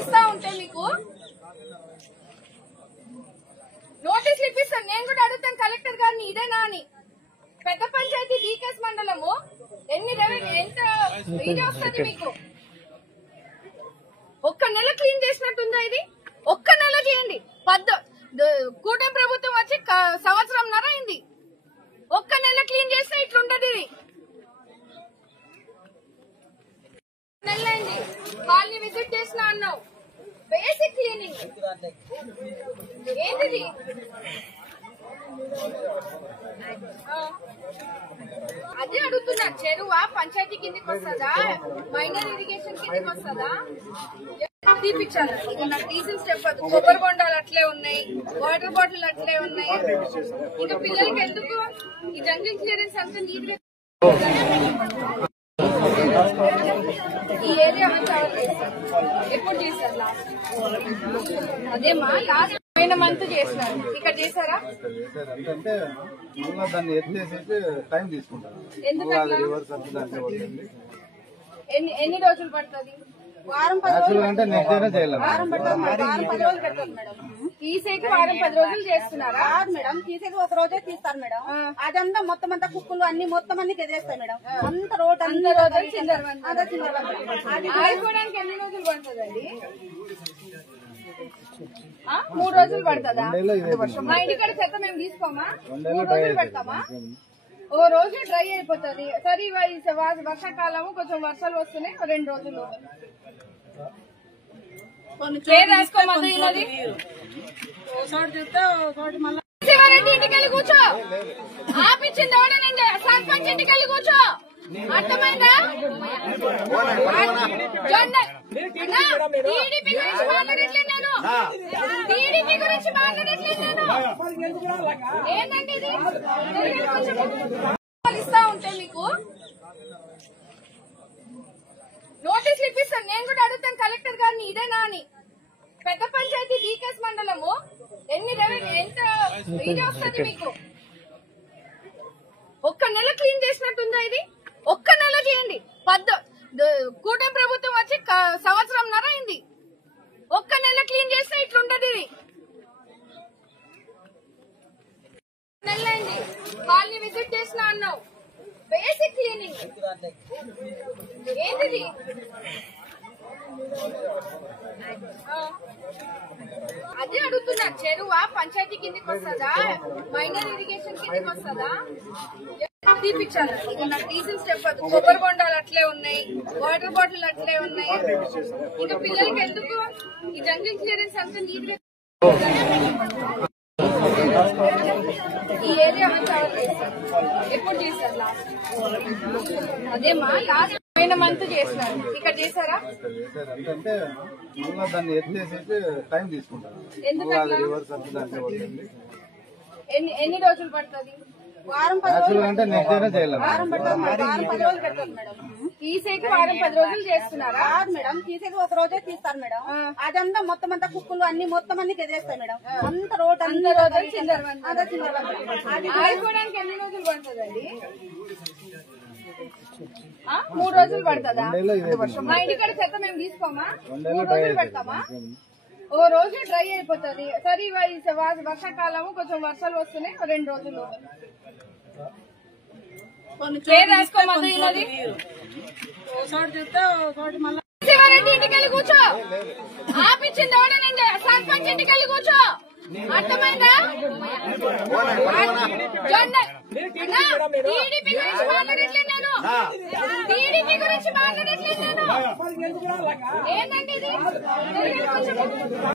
ఇస్తా ఉంటే మీకు నోటీసులు ఇప్పిస్తాను. నేను కూడా అడుగుతాను కలెక్టర్ గారిని ఇదేనా అని. పెద్ద పంచాయతీ డీకేస్ మండలము ఎంత ఇది వస్తుంది మీకు? ఒక్క నెల క్లీన్ చేసినట్టుందా ఇది? ఒక్క నెల చేయండి. కూటమి ప్రభుత్వం వచ్చి సంవత్సరంన్నర అయింది. ఒక్క నెల క్లీన్ చేస్తే ఇట్లుంటది ఇది. నెలైంది కాలనీ విజిట్ చేసిన అన్నావు. బేసిక్ క్లీనింగ్ ఏంటిది? అదే అడుగుతున్నా. చెరువా పంచాయతీ కిందకి వస్తుందా? మైనర్ ఇరిగేషన్ కిందకి వస్తుందా? తీపిచ్చాను. ఇది నాకు రీజన్స్ చెప్పదు. కొబ్బరి బొండాలు అట్లే ఉన్నాయి, వాటర్ బాటిల్ అట్లే ఉన్నాయి. ఇంకా పిల్లలకి ఎందుకు ఈ జంగిల్ క్లియరెన్స్ అంతా నీట్ ఈ ఏరియా ఎప్పుడు చేశారు? అదేమా లాస్ట్ పోయిన మంత్ చేసినారు. ఇక్కడ చేశారా? ఎన్ని రోజులు పడుతుంది? వారం 10 రోజులు పెట్టాలి మేడం. తీసేకి వారం 10 రోజులు చేస్తున్నారా మేడం? తీసేకి ఒక రోజే తీస్తారు మేడం. అదంతా మొత్తం అంతా కుక్కలు అన్ని మొత్తం అన్ని ఎదిరేస్తాయి మేడం. అంత రోడ్ అన్ని రోజులు ఆడుకోవడానికి ఎన్ని రోజులు పడుతుందండి? 3 రోజులు పడుతుందా? మా ఇంటికాడ చెత్త మేము తీసుకోమా? 3 రోజులు పెడతామా? ఓ రోజు డ్రై అయిపోతుంది. సరే వర్షాకాలము కొంచెం వర్షాలు వస్తున్నాయి. 2 రోజులు శివారెడ్డి ఇంటికెళ్ళి కూర్చో. ఆపిచ్చింది ఎవడ? నేను సర్పంచ్ ఇంటికెళ్ళి కూర్చో. అర్థమైందా? టీడీపీ గురించి మాట్లాడట్లేదు నేను. టీడీపీ గురించి మాట్లాడట్లేదు నేను. ఏంటంటే ఇది ఇస్తా ఉంటే మీకు నోటీసులు ఇప్పిస్తాను. నేను కూడా అడుగుతాను కలెక్టర్ గారిని ఇదేనా అని. పెద్ద పంచాయతీ డీకేస్ మండలము ఎంత ఇది వస్తుంది మీకు? ఒక్క నెల క్లీన్ చేసినట్టుందా ఇది? ఒక్క నెల చేయండి. కూటమి ప్రభుత్వం వచ్చి సంవత్సరంన్నర అయింది. ఒక్క నెల క్లీన్ చేస్తే ఇట్లుంటది ఇది. నెలైంది కాలనీ విజిట్ చేసిన అన్నావు. బేసిక్ క్లీనింగ్ ఏంటిది? అదే అడుగుతున్నా. చెరువా పంచాయతీ కిందకి వస్తుందా? మైనర్ ఇరిగేషన్ కిందకి వస్తుందా? తీపిచ్చాను. ఇది నాకు రీజన్స్ చెప్పదు. కొబ్బరి బొండాలు అట్లే ఉన్నాయి, వాటర్ బాటిల్ అట్లే ఉన్నాయి. ఇంకా పిల్లలకి ఎందుకు ఈ జంగిల్ క్లియరెన్స్ అంతా నీట్ ఈ ఏరియా ఎప్పుడు చేశారు? అదేమా లాస్ట్ పోయిన మంత్ చేసినారు. ఇక్కడ చేశారా? ఎన్ని రోజులు పడుతుంది? వారం 10 రోజులు పెట్టాలి మేడం. తీసేకి వారం 10 రోజులు చేస్తున్నారా మేడం? తీసేకి ఒక రోజే తీస్తారు మేడం. అదంతా మొత్తం అంతా కుక్కలు అన్ని మొత్తం అన్ని ఎదిరేస్తాయి మేడం. అంత రోడ్ అన్ని రోజులు ఆడుకోవడానికి ఎన్ని రోజులు పడుతుందండి? 3 రోజులు పడుతుందా? మా ఇంటికాడ చెత్త మేము తీసుకోమా? 3 రోజులు పెడతామా? ఓ రోజు డ్రై అయిపోతుంది. సరే వర్షాకాలము కొంచెం వర్షాలు వస్తున్నాయి. 2 రోజులు శివారెడ్డి ఇంటికెళ్ళి కూర్చో. ఆపిచ్చింది ఎవడ? నేను సర్పంచ్ ఇంటికెళ్ళి కూర్చో. అర్థమైందా? టీడీపీ గురించి మాట్లాడట్లేదు నేను. టీడీపీ గురించి మాట్లాడట్లేదు నేను. ఏంటంటే ఇది